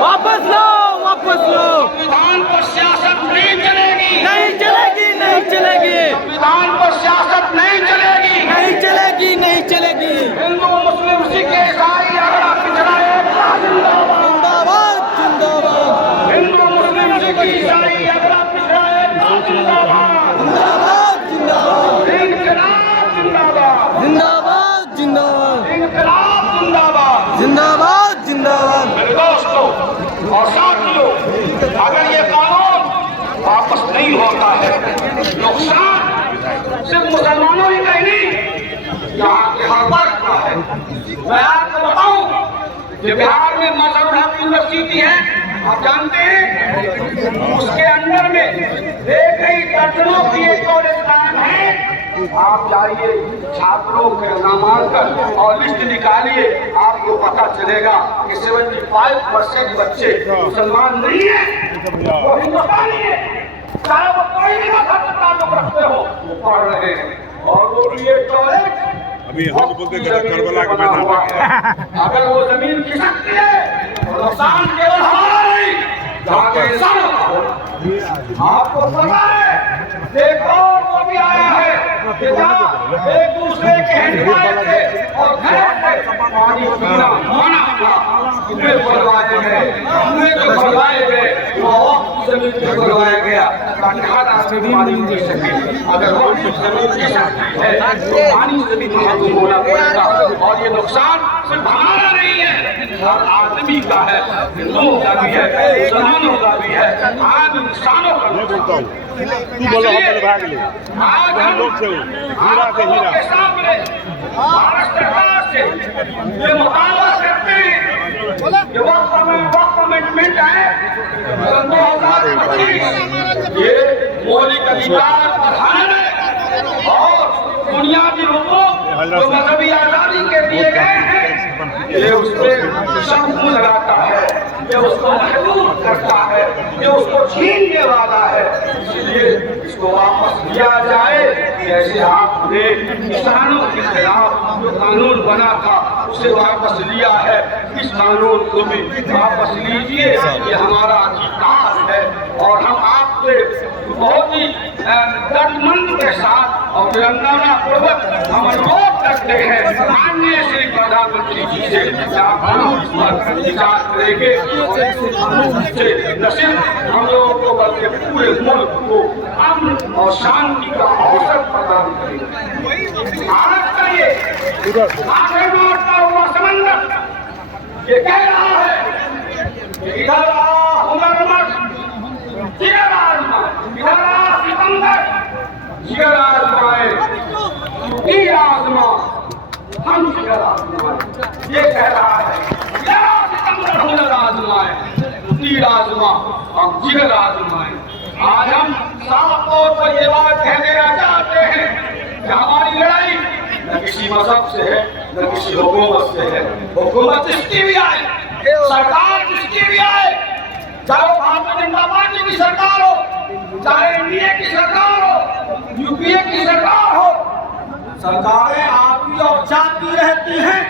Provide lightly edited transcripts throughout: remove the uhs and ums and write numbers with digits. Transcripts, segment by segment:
वापस लो, वापस लो। संविधान पर सियासत नहीं चलेगी, नहीं चलेगी, नहीं चलेगी। संविधान पर सियासत नहीं चलेगी, नहीं चलेगी, नहीं चलेगी। हिंदू मुस्लिम सिख ईसाई अगड़ा पिछड़ा एकता जिंदाबाद, जिंदाबाद, जिंदाबाद। हिंदू मुस्लिम सिख ईसाई अगड़ा पिछड़ा एकता जिंदाबाद, जिंदाबाद, जिंदाबाद। इनकलाब जिंदाबाद, जिंदाबाद, जिंदाबाद। इनकलाब जिंदाबाद। जिंदाबाद, जिंदाबाद। मेरे दोस्तों और साथियों, अगर ये कानून वापस नहीं होता है, नुकसान सिर्फ मुसलमानों ही का ही नहीं, यहाँ के हर वर्ग का है। मैं आपको बताऊं कि बिहार में मजहरुल हक यूनिवर्सिटी है, आप जानते हैं, उसके अंदर में एक ही दर्जनों की एक कॉलेज कायम है। आप जाइए छात्रों के नामांकन और लिस्ट निकालिए, आपको पता चलेगा कि 75% बच्चे मुसलमान नहीं है, वो हिंदुस्तानी है, चाहे वो कोई भी मजहब से ताल्लुक रखते हो, वो पढ़ रहे हैं। और वो ये कॉलेज अभी हम बोलते करबला के मैदान में, अगर वो जमीन खिसकती है तो नुकसान केवल हमारा नहीं, जहाँ के इंसानों का हो। आपको पता है एक और वो भी आया है कि जहाँ एक दूसरे के हिंदुआए थे और घर से पानी पीना मना था, उन्हें बुलवाए गए, उन्हें जो बुलवाए गए वो वक्त जमीन पे बुलवाया गया ताकि हर आदमी पानी पी सके। अगर वो जमीन खिसकती है तो पानी से भी मालूम होना पड़ेगा। और ये नुकसान सिर्फ हमारा नहीं है, हर आदमी का है, हिंदुओं का भी है, मुसलमानों का भी है, आम इंसानों का मैं बोलता हूँ तू बोलो अपने भाग ले, आज हम लोग से हीरा से हीरा के सामने भारत सरकार से ये मुतालबा करते हैं कि वक्त अमेंडमेंट है 2025, ये मौलिक अधिकार बढ़ाने और बुनियादी हकूक जो मजहबी आजादी के दिए गए हैं, ये उसपे शंख लगाता है, ये उसको महदूद करता है, ये उसको छीनने वाला है। इसलिए इसको वापस लिया जाए। जैसे आपने किसानों के खिलाफ जो कानून बना था उसे वापस लिया है, इस कानून को भी वापस लीजिए। ये हमारा अधिकार है और हम आपसे बहुत ही दर्दमंद के साथ और विडंबना पूर्वक हम अनुरोध करते हैं माननीय श्री प्रधानमंत्री जी से आप कानून पर विचार करेंगे और इस कानून से न सिर्फ हम लोगों को बल्कि पूरे मुल्क को अमन और शांति का अवसर प्रदान करेंगे। भारत का ये आगे बढ़ता हुआ समंदर ये कह रहा है कि इधर हुनरमंद जिगर आजमाए, इधर सिकंदर जिगर आजमाए, तीर आजमा हम जिगर आजमाए, ये कह रहा है। सिकंदर हुनर आजमाए, तीर आजमा हम जिगर आजमाए। आज हम साफ तौर पर ये बात कहना चाहते हैं कि हमारी लड़ाई न किसी मजहब से है न किसी हुकूमत से है। हुकूमत जिसकी भी आए, सरकार जिसकी भी आए, चाहे वो भारतीय जनता पार्टी की सरकार हो, चाहे एनडीए की सरकार हो, यूपीए की सरकार हो, सरकारें आती और जाती रहती हैं।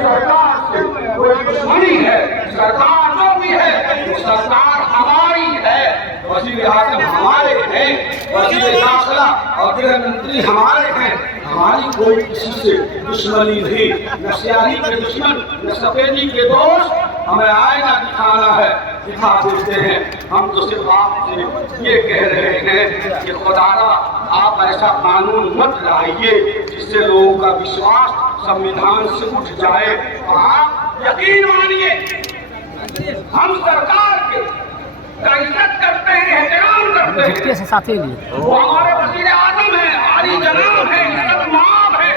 सरकार से कोई दुश्मनी है, सरकार जो भी है वो सरकार हमारी है, वज़ीर आज़म हमारे हैं, वज़ीर दाखिला और गृह मंत्री हमारे हैं। हमारी कोई किसी से दुश्मनी नहीं, न स्याही के दुश्मन न सफेदी के दोस्त। हमें आएगा दिखाना है, दिखा देते हैं। हम तो सिर्फ आपसे ये कह रहे हैं कि खुदारा आप ऐसा कानून मत लाइए जिससे लोगों का विश्वास संविधान से उठ जाए। और आप यकीन मानिए हम सरकार के इज्जत करते हैं, एहतराम करते हैं। वो हमारे वज़ीर आज़म है, हमारी जनाब है, इज्जत माब है,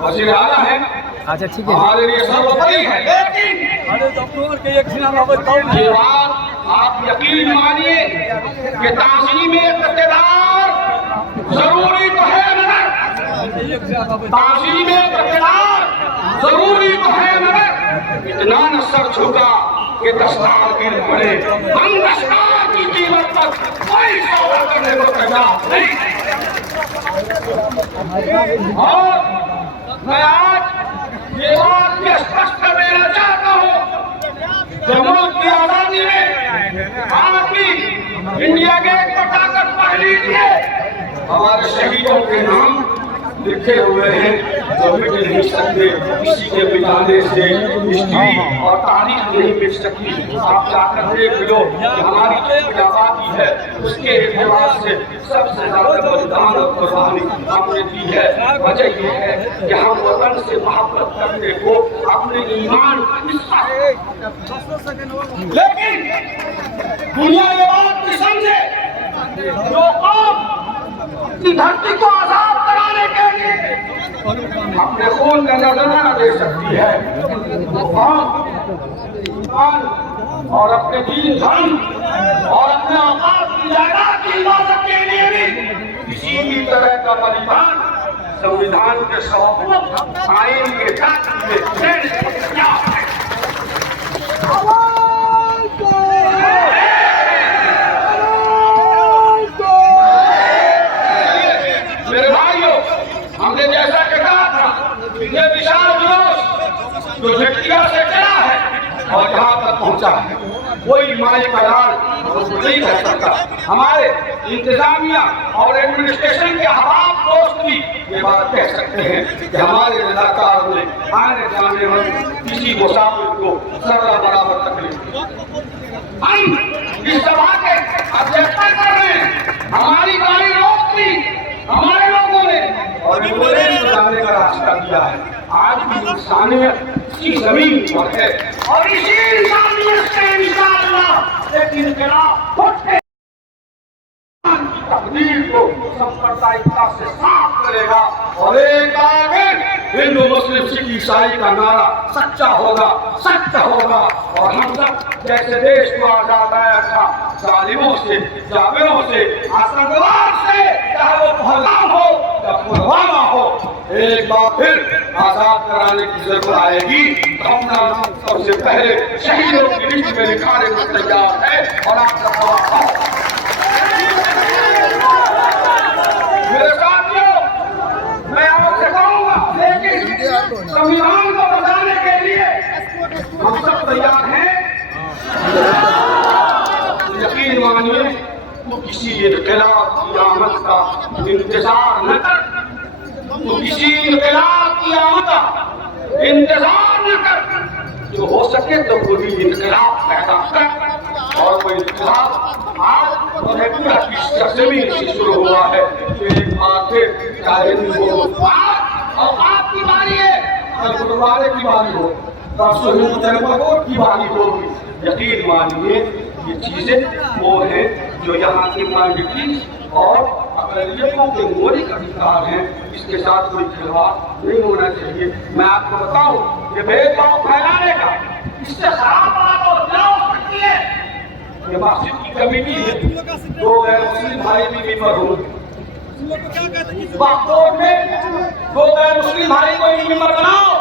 वज़ीर आला है, अच्छा ठीक है, हमारे लिए सर्वोपरि है। लेकिन ये बात आप यकीन मानिए कि ताज़ीम इक़्तिदार जरूरी तो है, मगर ताज़ीम इक़्तिदार जरूरी तो है, मगर इतना न सर झुका कि दस्तार गिर पड़े। हम दस्तार की कीमत पर कोई सौदा करने को तैयार नहीं। और मैं आज ये बात स्पष्ट कर देना चाहता हूँ इंडिया गेट पर जाकर पढ़ लीजिए, हमारे शहीदों के नाम लिखे हुए हैं जो मिट नहीं सकते किसी के मिटाने से। हिस्ट्री और तारीख नहीं मिट सकती। आप जाकर देख लो कि हमारी जो आबादी है उसके एतबार से सबसे ज्यादा बलिदान और कुर्बानी हमने दी है। वजह यह है कि हम वतन से मोहब्बत करने को अपने ईमान का हिस्सा है। लेकिन दुनिया ये बात भी समझे, जो कौम की धरती को आजाद कराने के लिए अपने खून का नजराना दे सकती है, ईमान और अपने दीन धर्म और अपने औकात की जायदाद की हिफाजत के लिए भी किसी भी तरह का बलिदान संविधान के सौपूर्ण आइन के तहत मेरे भाइयों, हमने जैसा कि कहा था, ये विशाल जुलूस जो झटिया से चला है और जहाँ तक पहुँचा है कोई माई का लाल उसको नहीं कह सकता। हमारे इंतजामिया और एडमिनिस्ट्रेशन के हवाब दोस्त भी ये बात कह सकते हैं कि हमारे नेताकारों ने आने जाने में किसी मुसाफिर को जरा बराबर तकलीफ। हम इस सभा के अध्यक्षता कर रहे हैं, हमारी गाड़ी रोक दी हमारे लोगों ने और जाने का रास्ता दिया है। आज भी इंसानियत की जमीन पर है और इसी इंसानियत से इंशाअल्लाह एक इनकलाब होते की तकदीर को सांप्रदायिकता से साफ करेगा और एक आगे हिंदू मुस्लिम सिख ईसाई का नारा सच्चा होगा, सत्य होगा और हम सब जैसे देश को आजाद आया था जालिमों से, जाबिरों से, आतंकवाद से, चाहे वो पहलगाम हो या पुलवामा हो, एक बार फिर आजाद कराने की जरूरत आएगी। अपना नाम सबसे पहले शहीदों की लिस्ट में लिखाने को तैयार है और आप सब मेरे साथियों, मैं आपसे कहूंगा, लेकिन संविधान को बचाने के लिए हम सब तैयार हैं। यकीन मानिए तो किसी इनकलाब की आमद का इंतजार न कर, तो किसी इनकलाब की आमद का इंतजार न कर, जो हो सके तो कोई इनकलाब पैदा कर। और वो इनकलाब आज पूरा की जमीन से शुरू हुआ है। एक बार फिर चाहे औकात की बारी है, कल गुरुद्वारे की बारी हो, परसों हिंदू धर्म की बारी होगी। यकीन मानिए ये चीजें वो है जो यहाँ की माइनॉरिटी और अकलियतों के मौलिक अधिकार हैं, इसके साथ कोई खिलवाड़ नहीं होना चाहिए। मैं आपको बताऊं, ये भेदभाव फैलाने का इससे खराब बात और क्या हो सकती है। ये मस्जिद की कमेटी है, 2 गैर मुस्लिम भाई भी मेंबर होंगे, वक्फ में 2 गैर मुस्लिम भाई को मेंबर बनाओ।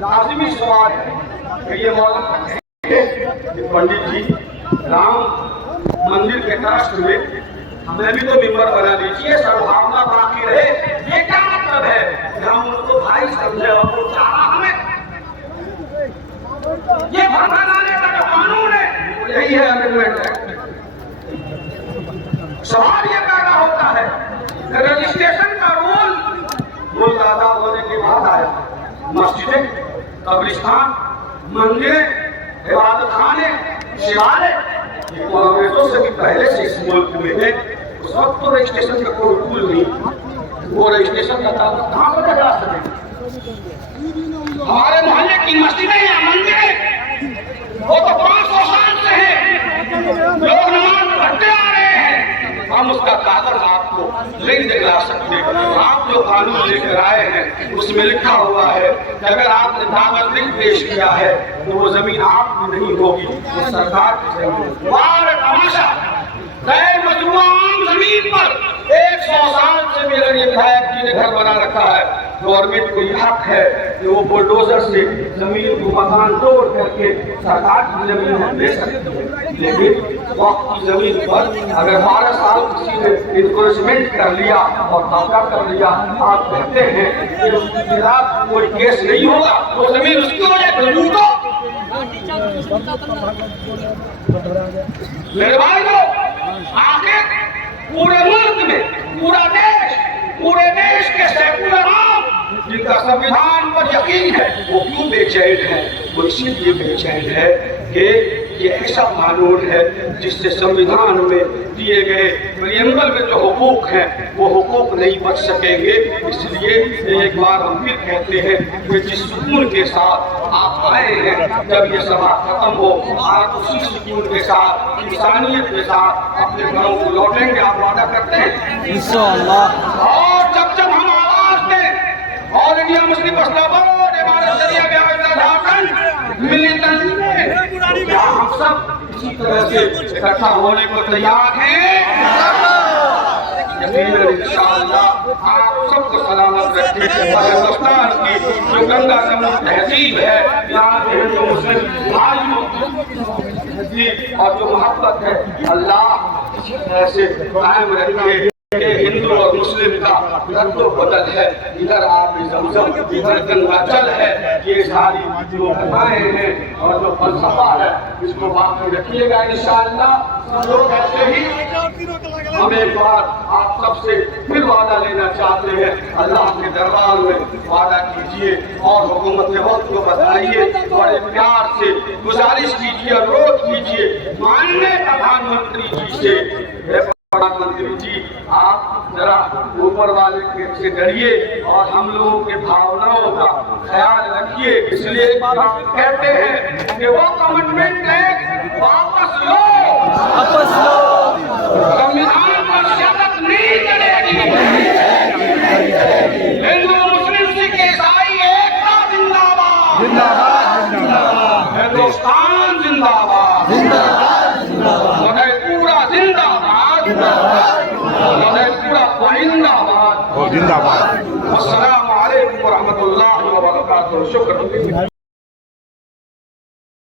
लाजिमी सवाल है कि ये मौलाना पंडित जी राम मंदिर के ट्रस्ट में हमें भी तो मेंबर बना लीजिए, सद्भावना बाकी रहे। ये क्या मतलब है कि हम उनको भाई समझे और वो चाहा हमें? ये भड़काने का जो कानून है यही है अमेंडमेंट एक्ट। सवाल ये पैदा होता है कि रजिस्ट्रेशन का रूल ज्यादा होने के बाद आया। मस्जिदें, कब्रिस्तान, मंदिरें, इबादत खाने, शिवालय अंग्रेजों से भी पहले से इस मुल्क में है। उस वक्त तो रजिस्ट्रेशन का कोई रूल नहीं, वो रजिस्ट्रेशन का कागज कहाँ पर जा सके। हमारे मोहल्ले की मस्जिदें या मंदिरें वो तो 500 साल से है, लोग नमाज पढ़ते आ रहे हैं। हम उसका कागज आपको नहीं दिखला सकते। आप जो कानून लेकर आए हैं उसमें लिखा हुआ है कि अगर आपने कागज नहीं पेश किया है तो वो जमीन आपकी नहीं होगी, वो सरकार की जमीन। वाह तमाशा, गैर मजरूआ आम जमीन पर 100 साल से मेरे लिए विधायक जी ने घर बना रखा है। गवर्नमेंट को यह हक है कि वो बुलडोजर से जमीन को मकान तोड़ करके सरकार की जमीन ले सकती है, लेकिन वक्त की जमीन पर अगर 12 साल किसी ने इंक्रोचमेंट कर लिया और कब्जा कर लिया, आप कहते हैं कि उसके खिलाफ कोई केस नहीं होगा, तो जमीन उसकी हो जाए तो लूटो। मेरे भाइयों, आखिर पूरे मुल्क में पूरे देश के सैकड़ों आम जिनका संविधान पर यकीन है वो क्यों बेचैन है? वो इसलिए बेचैन है कि ये ऐसा कानून है जिससे संविधान में दिए गए प्रियम्बल में जो हुकूक हैं वो हुकूक नहीं बच सकेंगे। इसलिए एक बार हम फिर कहते हैं कि जिस सुकून के साथ आप आए हैं, जब ये सभा खत्म हो आप उसी सुकून के साथ, इंसानियत के साथ अपने घरों को लौटेंगे। आप वादा करते हैं इंशाअल्लाह। और जब हम आवाज दें ऑल इंडिया मुस्लिम मसला बोर्ड इमारत शरिया मिली तंजीमें, हम सब इसी तरह से इकट्ठा होने को तैयार हैं। यकीनन इंशाअल्लाह आप सबको सलामत रखें और हिंदुस्तान की जो गंगा जमुना तहजीब है, यहाँ के हिंदू मुस्लिम भाइयों की और जो मोहब्बत है, अल्लाह इसी तरह से कायम रखे। हिंदू और मुस्लिम का रद्दो बदल है, इधर आप जमजम इधर गंगाजल है, ये सारी जो घटनाएं हैं और जो फलसफा है इसको बाकी रखिएगा इंशाअल्लाह। हम लोग ऐसे ही हम एक बार आप सबसे फिर वादा लेना चाहते हैं, अल्लाह के दरबार में वादा कीजिए और हुकूमत वक्त को बताइए, बड़े प्यार से गुजारिश कीजिए, अनुरोध कीजिए माननीय प्रधानमंत्री जी से, प्रधानमंत्री जी आप जरा ऊपर वाले से डरिए और हम लोगों के भावनाओं का ख्याल रखिए। इसलिए हम कहते हैं कि वो कमिटमेंट है वापस लो, संविधान पर शपथ नहीं चलेगी। हिंदू मुस्लिम सिख ईसाई एकता जिंदाबाद, हिंदुस्तान जिंदाबाद, मधेपुरा जिंदाबाद, मधेपुरा जिंदाबाद। जिंदाबाद। अस्सलामु अलैकुम व रहमतुल्लाहि व बरकातुहू। शुक्र।